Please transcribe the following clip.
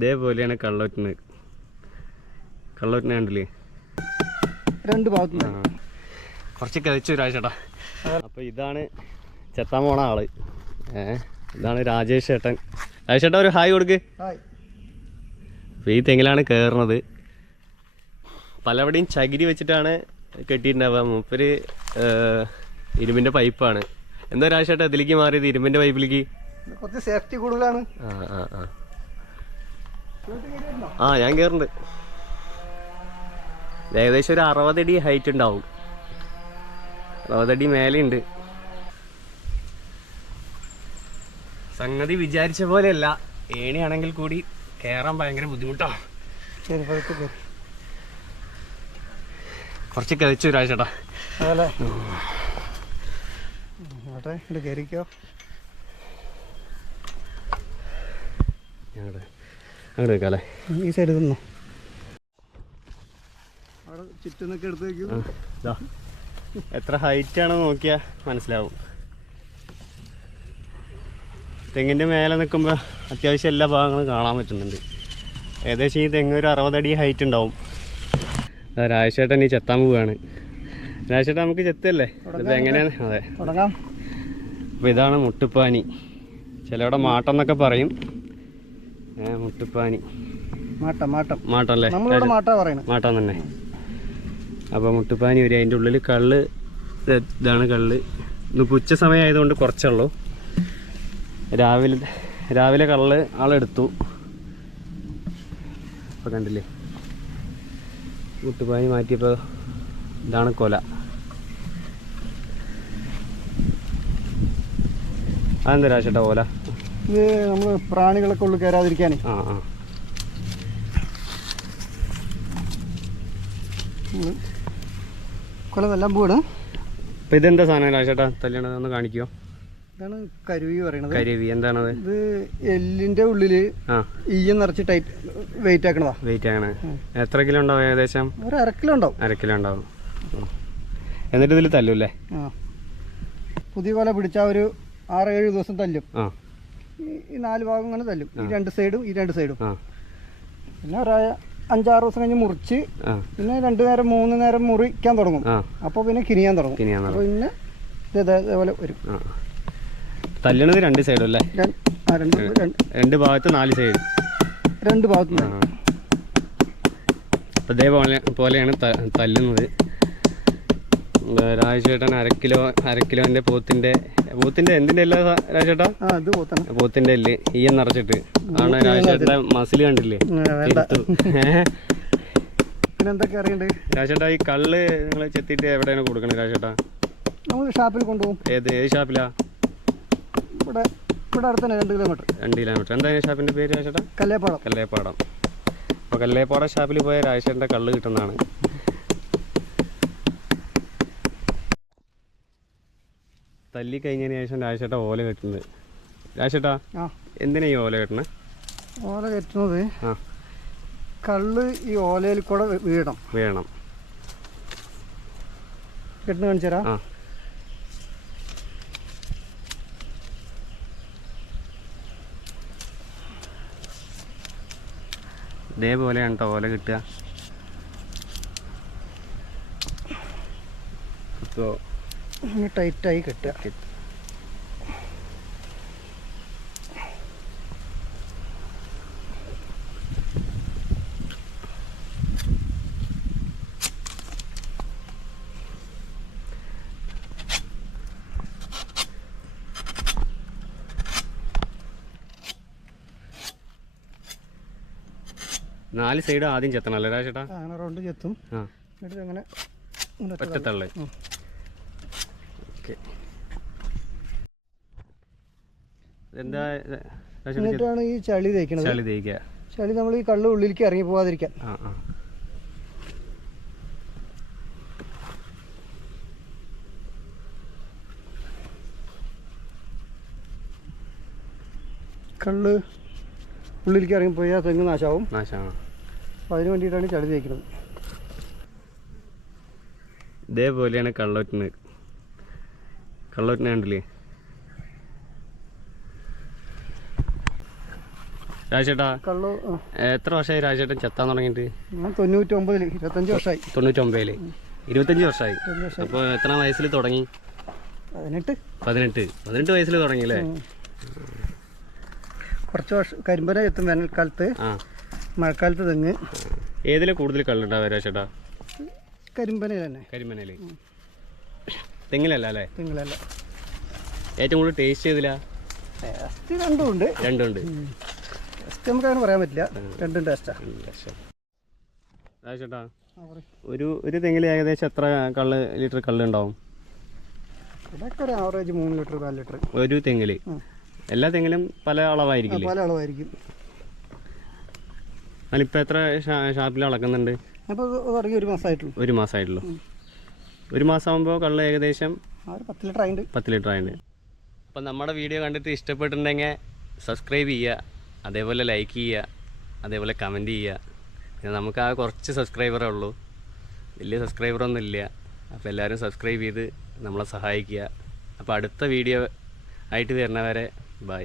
ഇതേപോലെയാണ് കള്ളൊറ്റിന് കണ്ടില്ലേ രണ്ട് ഭാഗത്ത് കുറച്ച് കഴിച്ചു ഒരാഴ്ചേട്ടാ. അപ്പോൾ ഇതാണ് ചെത്താൻ പോണ ആള്. ഇതാണ് രാജേഷ് ചേട്ടൻ. രാജേഷ് ചേട്ടാ ഒരു ഹായ് കൊടുക്ക്. അപ്പോൾ ഈ തെങ്ങിലാണ് കയറുന്നത്. പലവിടെയും ചകിരി വെച്ചിട്ടാണ് കെട്ടിയിട്ടുണ്ടാവുക. മൂപ്പര് ഇരുമ്പിൻ്റെ പൈപ്പാണ്. എന്താ രാജേഷ് ചേട്ടാ ഇതിലേക്ക് മാറിയത്, ഇരുമ്പിൻ്റെ പൈപ്പിലേക്ക്? കുറച്ച് സേഫ്റ്റി കൂടുതലാണ്. ഞാൻ കയറുന്നുണ്ട്. ഏകദേശം ഒരു 60 അടി ഹൈറ്റ് ഉണ്ടാവും. 60 അടി മേലെയുണ്ട്. സംഗതി വിചാരിച്ച പോലെയല്ല. ഏണിയാണെങ്കിൽ കൂടി കയറാൻ ഭയങ്കര ബുദ്ധിമുട്ടാണ്. കുറച്ച് കഴിച്ചു ഒരാഴ്ചേട്ടാ. അതല്ലേ കയറിക്കോ. അങ്ങോട്ട് വെക്കാം അല്ലേ? ഈ സൈഡ് നിന്നോ. അവിടെ ചുറ്റുന്നൊക്കെ എടുത്ത് വയ്ക്കും. എത്ര ഹൈറ്റ് ആണെന്ന് നോക്കിയാൽ മനസ്സിലാവും. തെങ്ങിൻ്റെ മേലെ നിൽക്കുമ്പോൾ അത്യാവശ്യം എല്ലാ ഭാഗങ്ങളും കാണാൻ പറ്റുന്നുണ്ട്. ഏകദേശം ഈ തെങ്ങ് ഒരു 60 അടി ഹൈറ്റ് ഉണ്ടാവും. രാജേഷേട്ടൻ ഈ ചെത്താൻ പോവുകയാണ്. രാജേഷേട്ടൻ നമുക്ക് ചെത്തല്ലേ? ഇത് എങ്ങനെയാണ്? അതെ, തുടങ്ങാം. അപ്പോൾ ഇതാണ് മുട്ടുപ്പാനി. ചിലവിടെ മാട്ടം എന്നൊക്കെ പറയും. മുട്ടുപ്പാനി മാട്ടല്ലേ? മാട്ടം തന്നെ. അപ്പോൾ മുട്ടുപ്പാനി വരും. അതിൻ്റെ ഉള്ളിൽ കള്ള്. ഇതാണ് കള്ള്. ഇന്നിപ്പോൾ ഉച്ച സമയമായതുകൊണ്ട് കുറച്ചുള്ളൂ. രാവിലെ കള്ള് ആളെടുത്തു. അപ്പോൾ കണ്ടില്ലേ മുട്ടുപാനി മാറ്റിയപ്പോൾ ഇതാണ് കൊല. അതെന്താ രാജേട്ടാ ഓല? ഇത് നമ്മൾ പ്രാണികളൊക്കെ ഉള്ളിൽ കയറാതിരിക്കാനേ. കൊല തല്ലാൻ പോവാണ്. അപ്പം ഇതെന്താ സാധനം രാജേട്ടാ തല്ലണത്? ഒന്ന് കാണിക്കുമോ? ഇതാണ് കരുവി പറയണത്. കരുവി എന്താണത്? ഇത് എല്ലിന്റെ ഉള്ളില് ഈയം നിറച്ച് ടൈറ്റ് വെയിറ്റ് ആക്കണതാ. വെയിറ്റ് ആക്കണേ. എത്ര കിലോ ഉണ്ടാവും ഏകദേശം? ഒരു 1/2 കിലോ ഉണ്ടാവും. 1/2 കിലോ ഉണ്ടാവും. എന്നിട്ട് ഇതിൽ തല്ലൂല്ലേ? പുതിയ കൊല പിടിച്ചാൽ ഒരു 6-7 ദിവസം തല്ലും. ഈ 4 ഭാഗം ഇങ്ങനെ തല്ലും. ഈ 2 സൈഡും ഈ 2 സൈഡും. പിന്നെ 5-6 ദിവസം കഴിഞ്ഞ് മുറിച്ച് പിന്നെ 2 നേരം 3 നേരം മുറിക്കാൻ തുടങ്ങും. അപ്പോൾ പിന്നെ കിനിയാൻ തുടങ്ങും. അപ്പോൾ പിന്നെ ഇതേപോലെ വരും. തല്ലണത് 2 സൈഡും അല്ലേ? 2 ഭാഗത്ത് 4 സൈഡ്. 2 ഭാഗത്ത്. അതേപോലെയാണ് തല്ലുന്നത്. രാജേട്ടൻ 1/2 കിലോന്റെ പോത്തിന്റെ എന്തിന്റെ അല്ല രാജേട്ടാ? പോത്തിന്റെ അല്ലേ ഈയം നിറച്ചിട്ട് ആണ്. രാജേട്ടന്റെ മസിൽ കണ്ടില്ലേ? രാജേട്ടാ ഈ കള്ള് നിങ്ങൾ ചെത്തിയിട്ട് എവിടെയാണ് കൊടുക്കണത് രാജേട്ടാ? നമ്മൾ ഷാപ്പിൽ കൊണ്ടുപോകും. ഏത് ഷാപ്പിലാ? ഇവിടെ അടുത്ത് തന്നെ 2 കിലോമീറ്റർ. 2 കിലോമീറ്റർ. എന്താണ് ഷാപ്പിന്റെ പേര് രാജേട്ടാ? കല്ലേപ്പാടം. അപ്പോൾ കല്ലേപ്പാടം ഷാപ്പിൽ പോയ രാജേട്ടൻ്റെ കള്ള് കിട്ടുന്നതാണ്. തല്ലി കഴിഞ്ഞതിന് ശേഷം രാജേട്ട ഓല കെട്ടുന്നത്. രാജേട്ടാ എന്തിനാ ഈ ഓല കെട്ടണേ? ഓല കെട്ടുന്നത് കള്ള് ഈ ഓലയിൽ കൂടെ വീഴണം. കെട്ടുന്ന കാണിച്ചു തരാം. ഇതേപോലെയാണ് കേട്ടോ ഓല കിട്ടുക. ഇപ്പോൾ ടൈറ്റായി കിട്ടുക. നാല് സൈഡ് ആദ്യം ചെത്തണം അല്ലേ രാജേട്ടാ? അങ്ങനെ റൗണ്ട് ചെത്തും. എന്നിട്ട് അങ്ങനെ ഒറ്റത്തള്ളേ. ഓക്കെ. എന്താ എന്നിട്ടാണ് ഈ ചളി തേക്കുന്നത്. ചളി തേക്കുക. ചളി നമ്മൾ ഈ കള്ള് ഉള്ളിലേക്ക് ഇറങ്ങി പോകാതിരിക്കാൻ. കള്ള് ഉള്ളിലേക്ക് ഇറങ്ങിപ്പോയാൽ തെങ്ങ് നാശമാവും. അപ്പോൾ അതിന് വേണ്ടിയിട്ടാണ് ചളി തേക്കുന്നത്. ഇതേപോലെയാണ് കള്ളൊറ്റിന് കണ്ടില്ലേ? രാജേട്ടാ കള്ളു എത്ര വർഷമായി രാജേട്ടൻ ചെത്താൻ തുടങ്ങിയിട്ട്? ഞാൻ 99-ൽ 25 വർഷമായി. 99-ൽ 25 വർഷമായി. അപ്പോൾ എത്ര വയസ്സിൽ തുടങ്ങി? 18 വയസ്സിൽ തുടങ്ങി അല്ലേ? കുറച്ച് വർഷം കരിമ്പന എത്തും വേനൽക്കാലത്ത്, മഴക്കാലത്ത് തെങ്ങ്. ഏതിലെ കൂടുതൽ കള്ളുണ്ടാവുക രാജേട്ടാ? കരിമ്പനയിൽ തന്നെ. കരിമ്പനയിൽ. തെങ്ങിലല്ല അല്ലേ? തെങ്ങിലല്ല. ഏറ്റവും കൂടുതൽ ടേസ്റ്റ് ചെയ്തില്ല? ടേസ്റ്റ് രണ്ടുമുണ്ട്. ടേസ്റ്റ് നമുക്ക് അങ്ങനെ പറയാൻ പറ്റില്ല, രണ്ടും ടേസ്റ്റാണ്. രാജേട്ടാ ഒരു തെങ്ങിൽ ഏകദേശം എത്ര ലിറ്റർ കള്ള് ഉണ്ടാവും? ഇതൊക്കെ ഒരു ആവറേജ് 3 ലിറ്റർ 4 ലിറ്റർ ഒരു തെങ്ങിൽ. എല്ലാ തെങ്ങിലും പല അളവായിരിക്കും. പല അളവായിരിക്കും. അതിലിപ്പോൾ എത്ര ഷാപ്പിൽ അളക്കുന്നുണ്ട്? അപ്പോൾ തുടങ്ങി 1 മാസമായിട്ടുള്ളൂ. 1 മാസമായിട്ടുള്ളൂ. 1 മാസമാകുമ്പോൾ കള്ള് ഏകദേശം 10 ലിറ്റർ ആയിട്ടുണ്ട്. 10 ലിറ്റർ ആയിട്ടുണ്ട്. അപ്പം നമ്മുടെ വീഡിയോ കണ്ടിട്ട് ഇഷ്ടപ്പെട്ടിട്ടുണ്ടെങ്കിൽ സബ്സ്ക്രൈബ് ചെയ്യുക, അതേപോലെ ലൈക്ക് ചെയ്യുക, അതേപോലെ കമൻറ്റ് ചെയ്യുക. പിന്നെ നമുക്ക് ആ കുറച്ച് സബ്സ്ക്രൈബറേ ഉള്ളൂ, വലിയ സബ്സ്ക്രൈബറൊന്നും ഇല്ല. അപ്പോൾ എല്ലാവരും സബ്സ്ക്രൈബ് ചെയ്ത് നമ്മളെ സഹായിക്കുക. അപ്പോൾ അടുത്ത വീഡിയോ ആയിട്ട് വരുന്നവരെ ബൈ.